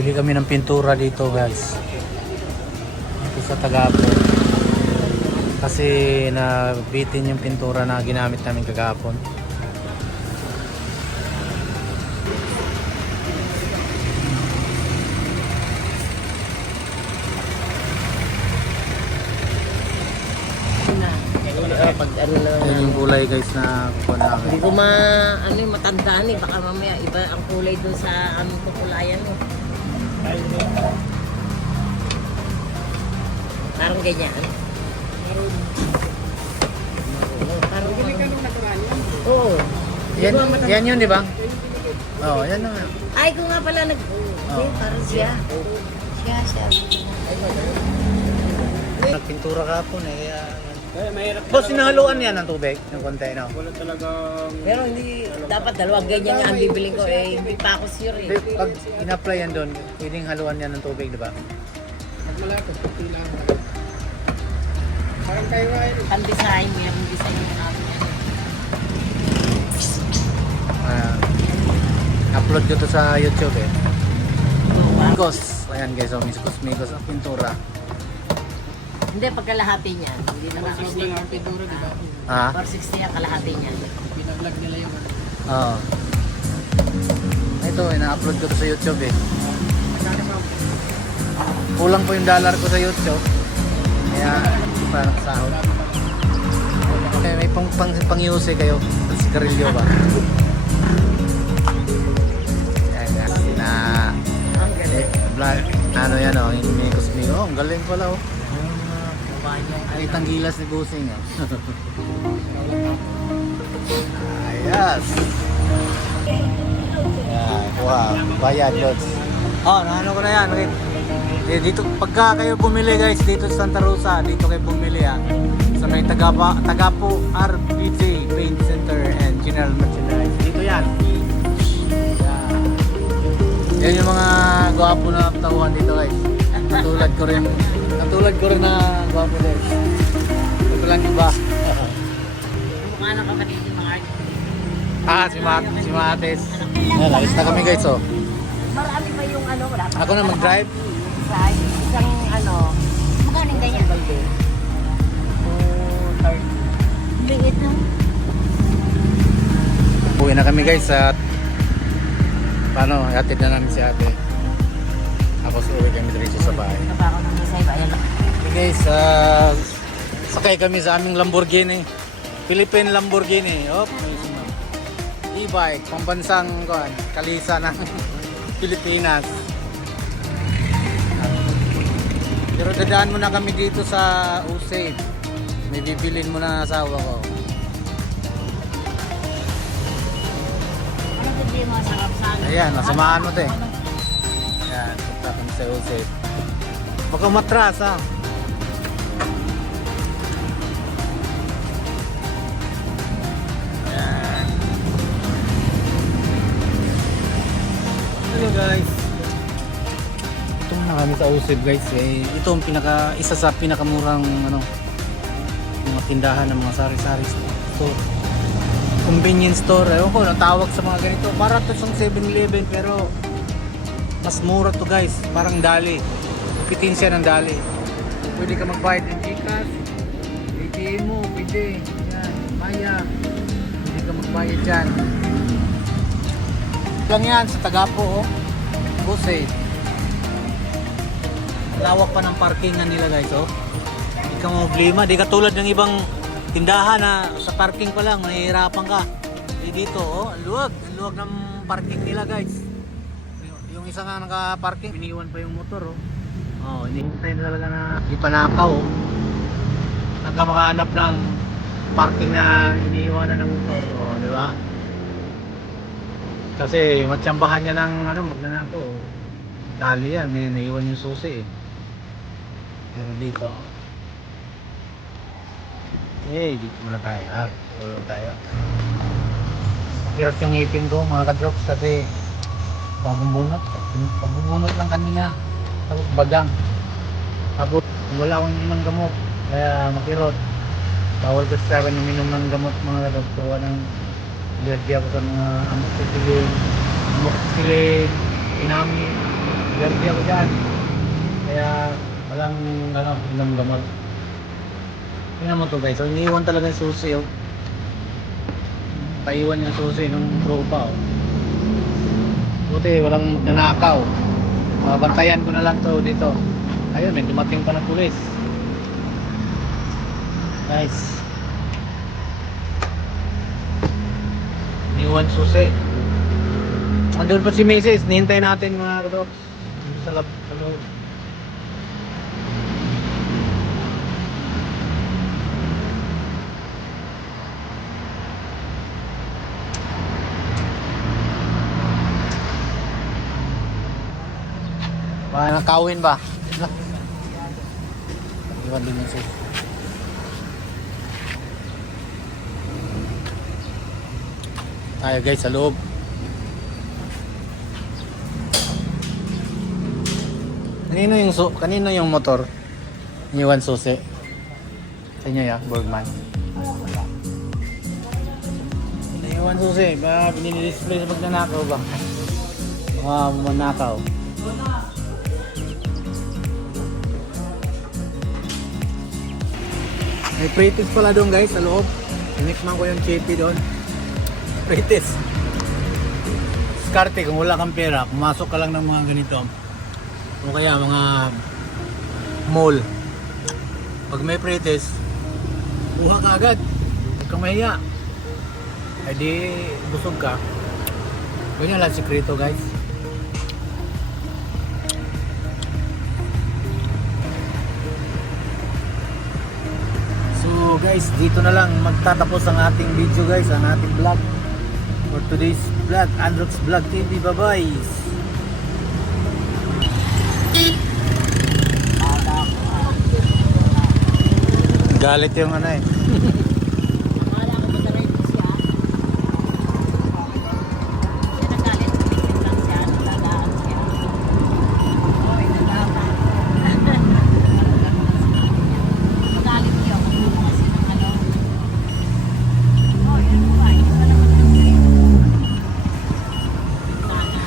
Bili kami ng pintura dito guys. Dito sa Tagapo. Kasi nabitin yung pintura na ginamit namin kagapon. Pag ano na, Yan yung kulay guys na kukuha namin. hindi ko matandaan eh. Baka mamaya iba ang kulay doon sa aming kukulayan mo. Parang ganyan. Parang oo. Yan yun, di ba? Oo, yan na. Ay, ko nga pala Oo. parang siya. Siya. Ay, Nagpintura ka po Boss, sinahaluan yan ng tubig? Ng konti, no? Wala talagang... pero hindi, dapat dalawang ganyan nga ang bibiling ko eh. Hindi pa ako sure eh. Pag in-apply yan doon, pwedeng haluan yan ng tubig, di ba? Pag malapit, kunti lang. Parang kayo ay... Pan-design, mayroong design yung namin yan. Upload ko to sa YouTube eh. So, Migos. Ayan guys, Migos ang pintura. hindi, pagkalahati niyan. Hindi na Mas lang ang pintura, di ba? Ha? 460 ang kalahati niyan. Pinag-vlog nila yung ano. Oo. Ito, ina-upload ko to sa YouTube eh. Kulang po yung dollar ko sa YouTube. Kaya, hindi pa nakasahod. May pang-use kayo. Sa sigarilyo ba? Ayan nga. Ang galing. Ano yan o, yung Migos. Oh, ang galing pala oh. Kumain yung Ay, tanggilas ni Busing eh. Ayas. Yan, wow. Bayad, Lods. Oh, naano ko na yan. Okay. Dito, pagka kayo bumili guys, dito sa Santa Rosa, dito kayo bumili ah. Sa may Tagapo RPJ Paint Center and General Merchandise. Dito yan. Yan yung mga gwapo na tauhan dito guys. Natulad ko rin na gwapo din. Ito lang iba. mukha ng kapatid yung mga art. Si Mates. Yan, alis na kami guys oh. Marami pa yung ano, wala pa. Ako na mag-drive. Isang ano, magkano ganyan? Liit lang. Uwi na kami guys at paano, hatid na namin si ate. Tapos uwi kami diretso sa bahay. Napa ako ng isay ba? Ayan. Okay guys, sakay kami sa aming Lamborghini. Philippine Lamborghini. E-bike, pambansang kalisa ng Pilipinas. Pero dadaan muna kami dito sa Usave. May bibilin muna asawa ko. Ano ba yung masarap sa ano? Ayan, nasamahan mo to eh. Ayan, punta kami sa Usave. Baka matras ha. Ayan. Hello guys. Ito na kami sa Usave guys. Ito ang isa sa pinakamurang mga tindahan ng mga sari-sari store. Convenience store. Ewan ko, natawag sa mga ganito. Para to sa 7-Eleven pero mas mura to guys. Parang dali. Pitin siya ng dali. Pwede ka magbayad ng Gcash. ATM mo, pwede. Yan, Maya. Pwede ka magbayad dyan. Lang yan sa Tagapo oh. Busay. Lawak pa ng parkingan nila guys oh. Hindi ka problema. Di katulad ng ibang tindahan na sa parking pa lang mahihirapan ka. Dito oh, ang luwag ng parking nila guys. Yung isa nga naka-parking, iniwan pa yung motor oh. Oh, hinihintay na talaga na ipanakaw oh. Nagka makahanap ng parking na iniiwanan ng motor oh, di ba? Kasi matsambahan niya ng magnanakaw oh. Dali yan, may naiwan yung susi eh. Pero dito dito muna tayo ha. Tulog tayo. Hirap yung ngipin ko mga ka-drops kasi pambubunot lang kanina. Tapos bagang. Tapos wala akong inom gamot. Kaya makirot. Bawal ko sa akin uminom ng gamot mga ka-drops. Kuha ng allergy ako sa mga amoxicillin, inami. allergy ako dyan. Kaya walang inom gamot. Tingnan mo to guys, so iniiwan talaga yung susi oh. Paiwan yung susi nung tropa oh. Buti walang nanakaw. Bantayan ko na lang to dito. Ayun, may dumating pa na pulis. Guys. Iniwan susi. Andun pa si Mrs. Nihintay natin mga kadoks. Sa loob. Nakawin ba? Iwan din yung susi. Tayo guys sa loob. Kanino yung motor? Iniwan susi. Sa inyo ya, Bergman. Iniwan susi, ba binidisplay sa magnanakaw ba? Manakaw. May pretties pala doon guys sa loob. Tinikman ko yung chippy doon. Pretties. Diskarte kung wala kang pera, pumasok ka lang ng mga ganito. O kaya mga mall. Pag may pretties, buha ka agad. Huwag kang mahiya. Eh di busog ka. Ganyan lang sikreto guys. So guys, dito na lang magtatapos ang ating video guys, ang ating vlog for today's vlog, Androx Vlog TV. Bye bye. Galit yung ano eh. Akala ko madalit siya. Siya nagalit. Lang siya. Nagalaan siya. Oy, nagalaan. Magalit niyo. Kasi ng ano. Oy, ano ba? Ito na naman yung sa'yo. Sana.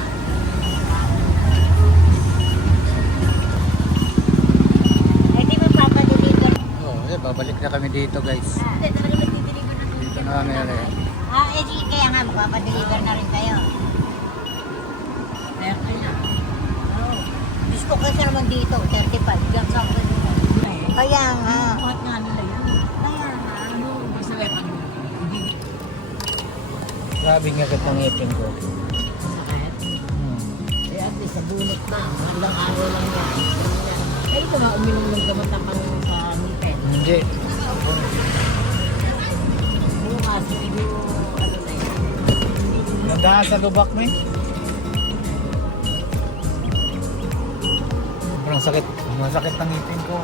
Eh, di ba papadeliver? Babalik na kami dito guys. Hindi, talaga nagtitiligan na Dito na kami ulit. kaya nga, magpapadeliver na rin kayo. Pwerte na. Oo. Gusto kasi naman dito, 35. Diyan sa ako dito. Kaya nga. Buhat nga nila yun. Kaya nga, ano, basta weapon. Grabe nga kat ng ngipin ko. Sakit. Kaya at least, sa bunot na. Magandang araw lang yan. Kaya ito nga, uminom ng gamot na pang sa ngipin. Hindi. Bukas, medyo, ano na yun. Nandaan sa lubak mo eh. Sobrang sakit. Masakit ang ngipin ko.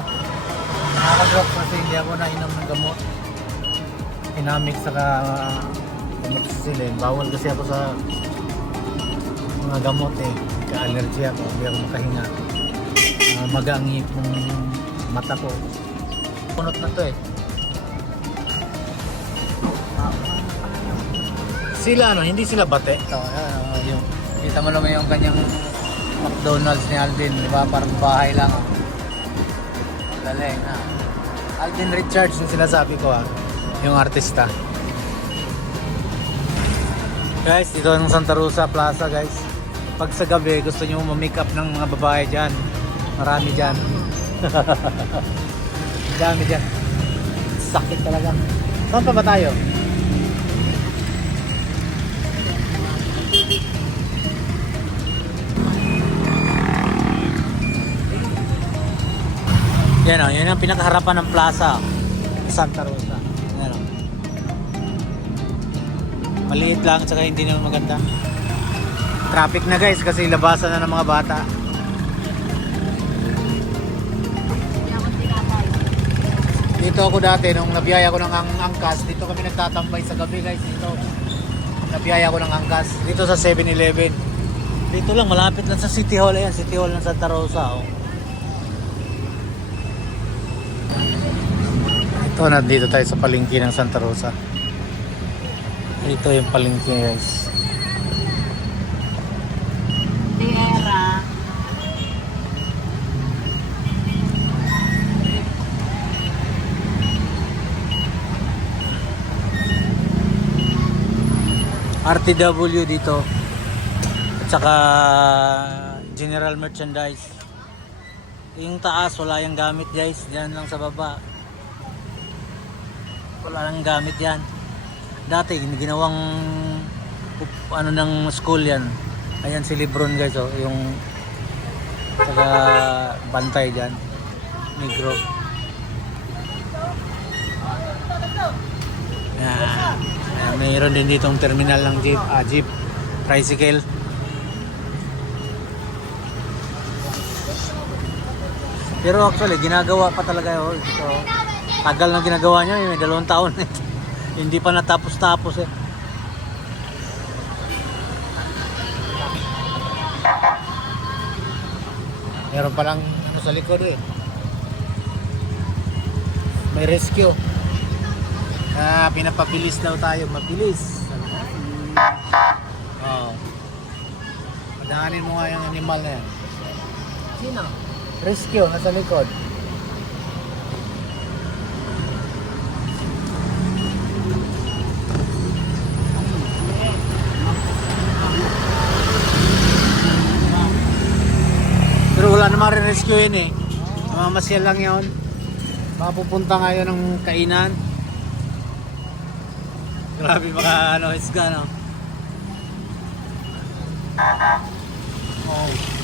Nakaka-drop kasi hindi ako nainom ng gamot. Pinamix saka amoxicillin. Bawal kasi ako sa mga gamot eh. Ka-allergy ako. Hindi ako makahinga. Maga ang ng mata ko. Punot na to eh. Sila ano, hindi sila bate. Yung, kita mo naman yung kanyang McDonald's ni Alvin, di ba? Parang bahay lang. Galing ha. Alvin Richards yung sinasabi ko ha. Yung artista. Guys, dito ng Santa Rosa Plaza guys. Pag sa gabi gusto nyo ma-make up ng mga babae dyan. Marami dyan. Dami dyan. Sakit talaga. Saan pa ba tayo? Yan o, yan ang pinakaharapan ng plaza. Santa Rosa. Yan o. Maliit lang, tsaka hindi naman maganda. Traffic na guys kasi labasan na ng mga bata. Dito ako dati nung nabiyaya ko ng angkas, dito kami nagtatambay sa gabi guys. Dito nabiyaya ko ng angkas dito sa 7-Eleven. Dito lang, malapit lang sa City Hall. Ayan, City Hall ng Santa Rosa oh. Ito, nandito tayo sa palengke ng Santa Rosa. Ito yung palengke guys. Tierra. RTW dito. At saka general merchandise. Yung taas wala yung gamit guys, diyan lang sa baba. Wala lang gamit yan. Dati ginawang ano ng school yan. Ayan si Lebron guys, oh, yung saka bantay diyan. Negro. Mayroon din ditong terminal ng jeep, tricycle. Pero actually, ginagawa pa talaga yun. Ito, tagal na ginagawa niya, may 2 taon. Hindi pa natapos-tapos eh. Meron palang ano sa likod eh. May rescue. Pinapabilis daw tayo, mabilis. Oh. Padaanin mo nga yung animal na yan. Sino? Rescue, nasa likod. Pero wala namang re-rescue yun eh. Mamamasyal lang yun. Mapupunta ngayon ng kainan. Grabe mga ano, isga no. Oh.